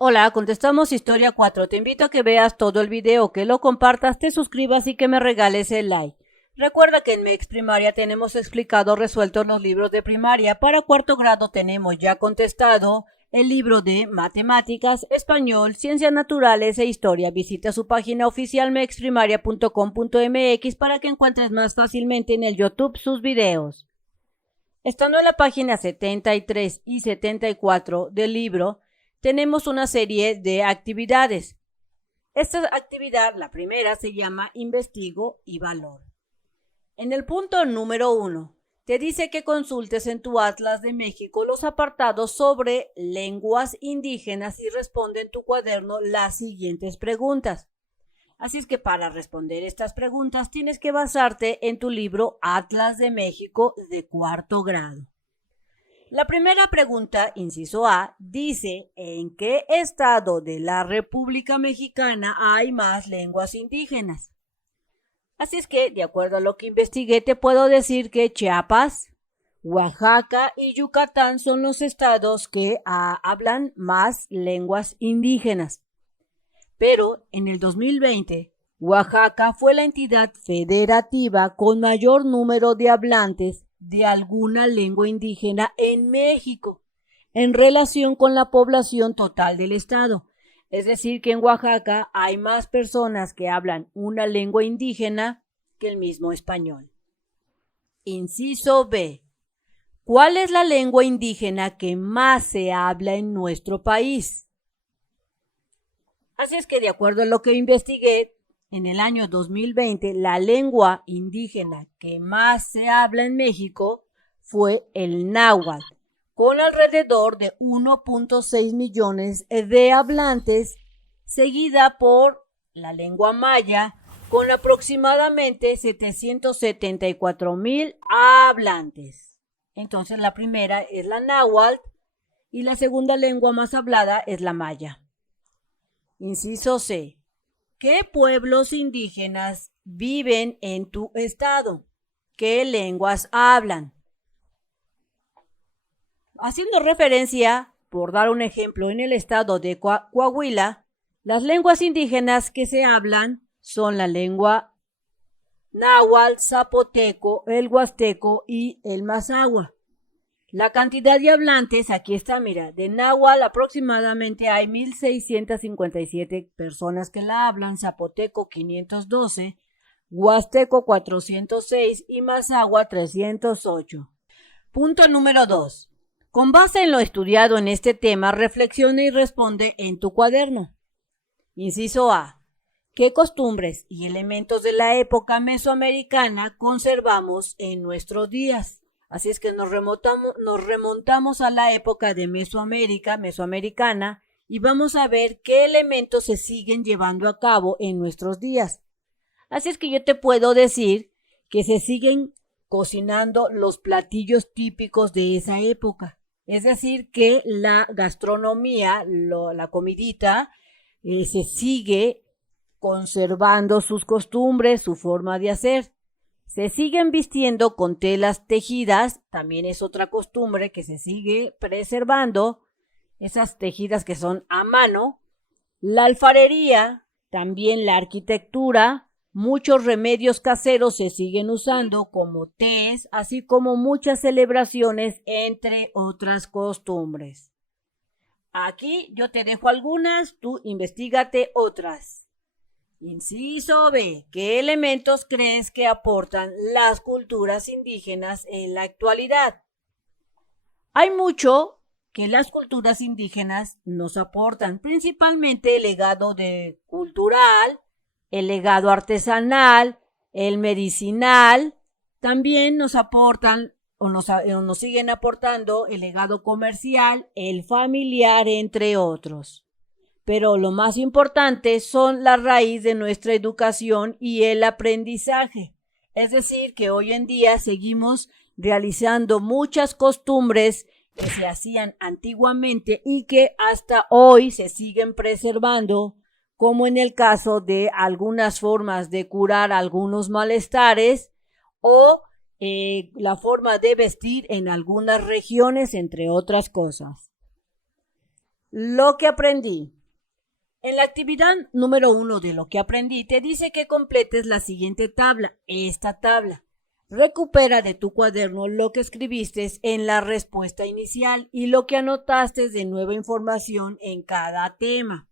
Hola, contestamos Historia 4. Te invito a que veas todo el video, que lo compartas, te suscribas y que me regales el like. Recuerda que en MEX Primaria tenemos explicado, resueltos los libros de primaria. Para cuarto grado tenemos ya contestado el libro de matemáticas, español, ciencias naturales e historia. Visita su página oficial mexprimaria.com.mx para que encuentres más fácilmente en el YouTube sus videos. Estando en la página 73 y 74 del libro, tenemos una serie de actividades. Esta actividad, la primera, se llama Investigo y Valor. En el punto número 1, te dice que consultes en tu Atlas de México los apartados sobre lenguas indígenas y responde en tu cuaderno las siguientes preguntas. Así es que para responder estas preguntas tienes que basarte en tu libro Atlas de México de cuarto grado. La primera pregunta, inciso A, dice: ¿en qué estado de la República Mexicana hay más lenguas indígenas? Así es que, de acuerdo a lo que investigué, te puedo decir que Chiapas, Oaxaca y Yucatán son los estados que hablan más lenguas indígenas. Pero en el 2020, Oaxaca fue la entidad federativa con mayor número de hablantes de alguna lengua indígena en México, en relación con la población total del estado. Es decir, que en Oaxaca hay más personas que hablan una lengua indígena que el mismo español. Inciso B. ¿Cuál es la lengua indígena que más se habla en nuestro país? Así es que, de acuerdo a lo que investigué, en el año 2020, la lengua indígena que más se habla en México fue el náhuatl, con alrededor de 1.6 millones de hablantes, seguida por la lengua maya, con aproximadamente 774,000 hablantes. Entonces, la primera es la náhuatl y la segunda lengua más hablada es la maya. Inciso C. ¿Qué pueblos indígenas viven en tu estado? ¿Qué lenguas hablan? Haciendo referencia, por dar un ejemplo, en el estado de Coahuila, las lenguas indígenas que se hablan son la lengua náhuatl, zapoteco, el huasteco y el mazahua. La cantidad de hablantes, aquí está, mira, de náhuatl aproximadamente hay 1,657 personas que la hablan, zapoteco 512, huasteco 406 y mazahua 308. Punto número 2. Con base en lo estudiado en este tema, reflexiona y responde en tu cuaderno. Inciso A. ¿Qué costumbres y elementos de la época mesoamericana conservamos en nuestros días? Así es que nos remontamos a la época de mesoamericana, y vamos a ver qué elementos se siguen llevando a cabo en nuestros días. Así es que yo te puedo decir que se siguen cocinando los platillos típicos de esa época. Es decir, que la gastronomía, la comidita, se sigue conservando sus costumbres, su forma de hacer. Se siguen vistiendo con telas tejidas, también es otra costumbre que se sigue preservando, esas tejidas que son a mano. La alfarería, también la arquitectura, muchos remedios caseros se siguen usando como tés, así como muchas celebraciones, entre otras costumbres. Aquí yo te dejo algunas, tú investígate otras. Inciso B. ¿Qué elementos crees que aportan las culturas indígenas en la actualidad? Hay mucho que las culturas indígenas nos aportan, principalmente el legado cultural, el legado artesanal, el medicinal. También nos aportan o nos siguen aportando el legado comercial, el familiar, entre otros. Pero lo más importante son la raíz de nuestra educación y el aprendizaje. Es decir, que hoy en día seguimos realizando muchas costumbres que se hacían antiguamente y que hasta hoy se siguen preservando, como en el caso de algunas formas de curar algunos malestares o la forma de vestir en algunas regiones, entre otras cosas. Lo que aprendí. En la actividad número 1 de lo que aprendí, te dice que completes la siguiente tabla. Esta tabla. Recupera de tu cuaderno lo que escribiste en la respuesta inicial y lo que anotaste de nueva información en cada tema.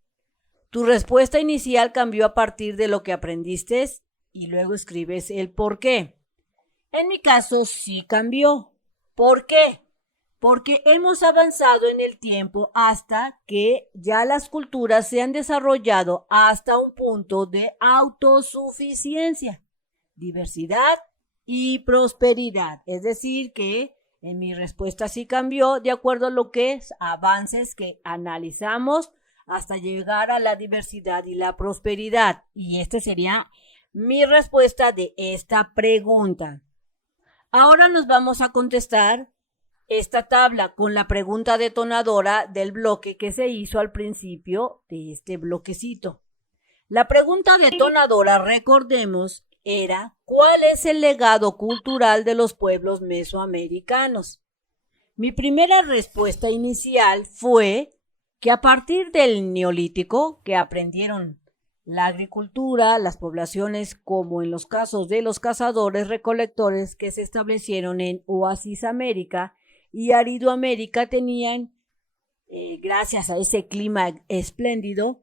Tu respuesta inicial cambió a partir de lo que aprendiste y luego escribes el por qué. En mi caso sí cambió. ¿Por qué? Porque hemos avanzado en el tiempo hasta que ya las culturas se han desarrollado hasta un punto de autosuficiencia, diversidad y prosperidad. Es decir, que en mi respuesta sí cambió de acuerdo a lo que es avances que analizamos hasta llegar a la diversidad y la prosperidad. Y esta sería mi respuesta de esta pregunta. Ahora nos vamos a contestar esta tabla con la pregunta detonadora del bloque que se hizo al principio de este bloquecito. La pregunta detonadora, recordemos, era ¿cuál es el legado cultural de los pueblos mesoamericanos? Mi primera respuesta inicial fue que a partir del Neolítico, que aprendieron la agricultura, las poblaciones, como en los casos de los cazadores recolectores que se establecieron en Oasis América y Aridoamérica, tenían, gracias a ese clima espléndido,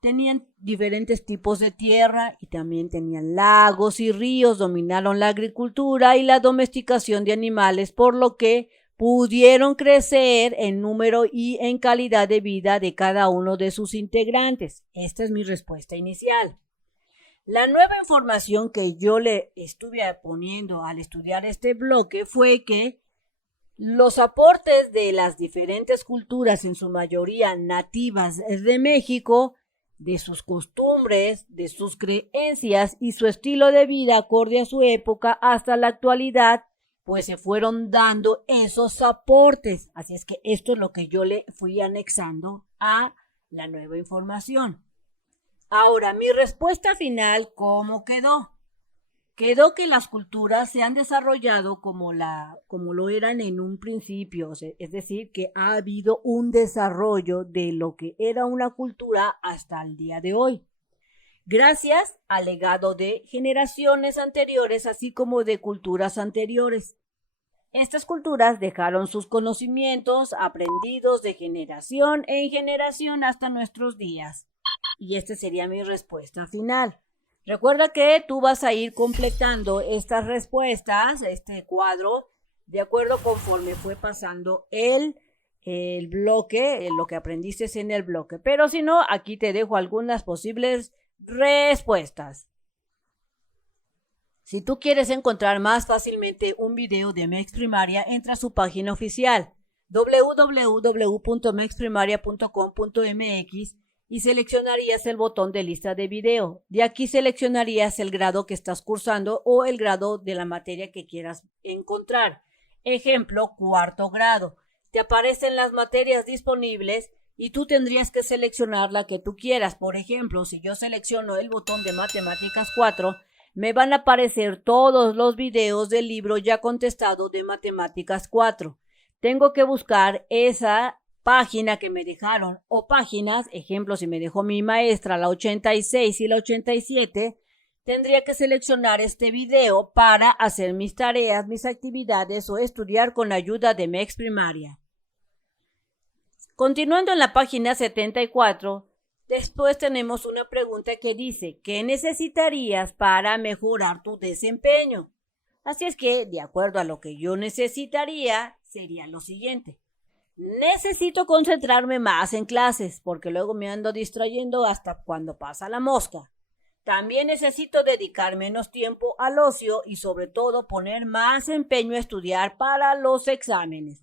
tenían diferentes tipos de tierra y también tenían lagos y ríos, dominaron la agricultura y la domesticación de animales, por lo que pudieron crecer en número y en calidad de vida de cada uno de sus integrantes. Esta es mi respuesta inicial. La nueva información que yo le estuve poniendo al estudiar este bloque fue que los aportes de las diferentes culturas, en su mayoría nativas de México, de sus costumbres, de sus creencias y su estilo de vida acorde a su época hasta la actualidad, pues se fueron dando esos aportes. Así es que esto es lo que yo le fui anexando a la nueva información. Ahora, mi respuesta final, ¿cómo quedó? Quedó que las culturas se han desarrollado como lo eran en un principio, es decir, que ha habido un desarrollo de lo que era una cultura hasta el día de hoy, gracias al legado de generaciones anteriores, así como de culturas anteriores. Estas culturas dejaron sus conocimientos aprendidos de generación en generación hasta nuestros días. Y esta sería mi respuesta final. Recuerda que tú vas a ir completando estas respuestas, este cuadro, de acuerdo conforme fue pasando el bloque, lo que aprendiste en el bloque. Pero si no, aquí te dejo algunas posibles respuestas. Si tú quieres encontrar más fácilmente un video de MEX Primaria, entra a su página oficial www.mexprimaria.com.mx y seleccionarías el botón de lista de video. De aquí seleccionarías el grado que estás cursando o el grado de la materia que quieras encontrar. Ejemplo, cuarto grado. Te aparecen las materias disponibles y tú tendrías que seleccionar la que tú quieras. Por ejemplo, si yo selecciono el botón de Matemáticas 4, me van a aparecer todos los videos del libro ya contestado de Matemáticas 4. Tengo que buscar esa página que me dejaron o páginas, ejemplo, si me dejó mi maestra la 86 y la 87, tendría que seleccionar este video para hacer mis tareas, mis actividades o estudiar con ayuda de MEX Primaria. Continuando en la página 74, después tenemos una pregunta que dice, ¿qué necesitarías para mejorar tu desempeño? Así es que, de acuerdo a lo que yo necesitaría, sería lo siguiente. Necesito concentrarme más en clases, porque luego me ando distrayendo hasta cuando pasa la mosca. También necesito dedicar menos tiempo al ocio y sobre todo poner más empeño a estudiar para los exámenes.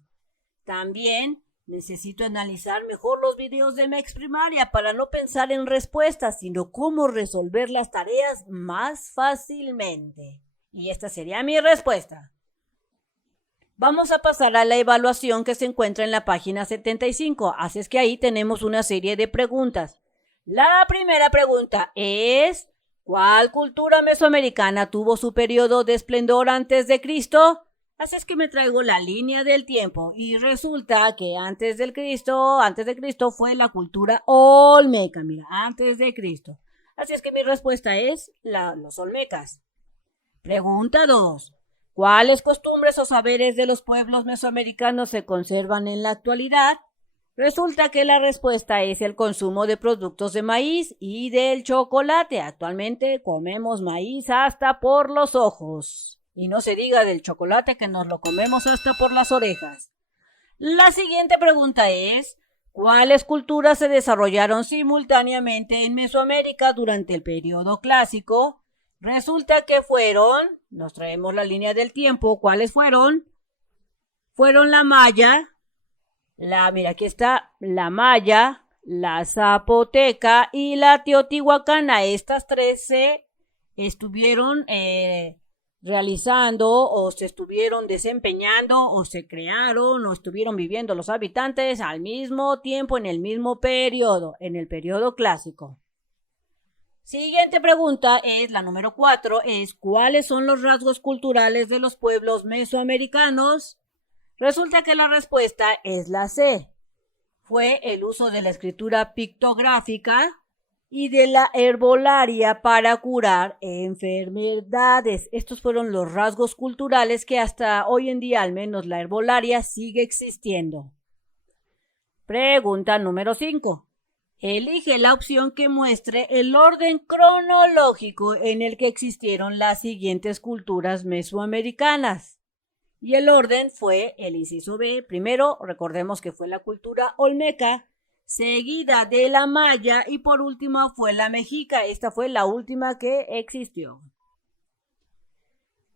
También necesito analizar mejor los videos de MEX Primaria para no pensar en respuestas, sino cómo resolver las tareas más fácilmente. Y esta sería mi respuesta. Vamos a pasar a la evaluación que se encuentra en la página 75. Así es que ahí tenemos una serie de preguntas. La primera pregunta es, ¿cuál cultura mesoamericana tuvo su periodo de esplendor antes de Cristo? Así es que me traigo la línea del tiempo y resulta que antes de Cristo fue la cultura olmeca, mira, antes de Cristo. Así es que mi respuesta es los olmecas. Pregunta 2. ¿Cuáles costumbres o saberes de los pueblos mesoamericanos se conservan en la actualidad? Resulta que la respuesta es el consumo de productos de maíz y del chocolate. Actualmente comemos maíz hasta por los ojos. Y no se diga del chocolate que nos lo comemos hasta por las orejas. La siguiente pregunta es, ¿cuáles culturas se desarrollaron simultáneamente en Mesoamérica durante el periodo clásico? Resulta que nos traemos la línea del tiempo, ¿cuáles fueron? Fueron la maya, mira aquí está, la maya, la zapoteca y la teotihuacana. Estas tres se estuvieron realizando o se estuvieron desempeñando o se crearon o estuvieron viviendo los habitantes al mismo tiempo en el mismo periodo, en el periodo clásico. Siguiente pregunta es la número 4, es ¿cuáles son los rasgos culturales de los pueblos mesoamericanos? Resulta que la respuesta es la C. Fue el uso de la escritura pictográfica y de la herbolaria para curar enfermedades. Estos fueron los rasgos culturales que hasta hoy en día, al menos la herbolaria, sigue existiendo. Pregunta número 5. Elige la opción que muestre el orden cronológico en el que existieron las siguientes culturas mesoamericanas. Y el orden fue el inciso B. Primero, recordemos que fue la cultura olmeca, seguida de la maya y por último fue la mexica. Esta fue la última que existió.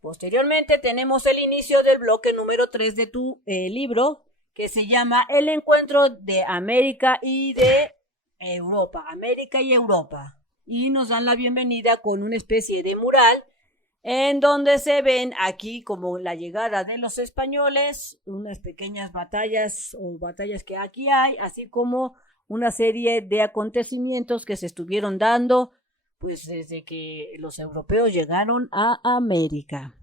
Posteriormente tenemos el inicio del bloque número 3 de tu libro, que se llama El encuentro de América y de Europa, América y Europa. Y nos dan la bienvenida con una especie de mural en donde se ven aquí como la llegada de los españoles, unas pequeñas batallas que aquí hay, así como una serie de acontecimientos que se estuvieron dando pues desde que los europeos llegaron a América.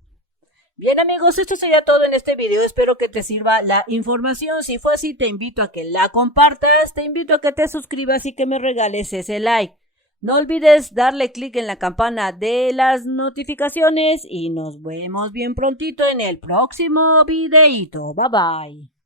Bien amigos, esto sería todo en este video, espero que te sirva la información. Si fue así, te invito a que la compartas, te invito a que te suscribas y que me regales ese like. No olvides darle clic en la campana de las notificaciones y nos vemos bien prontito en el próximo videito. Bye bye.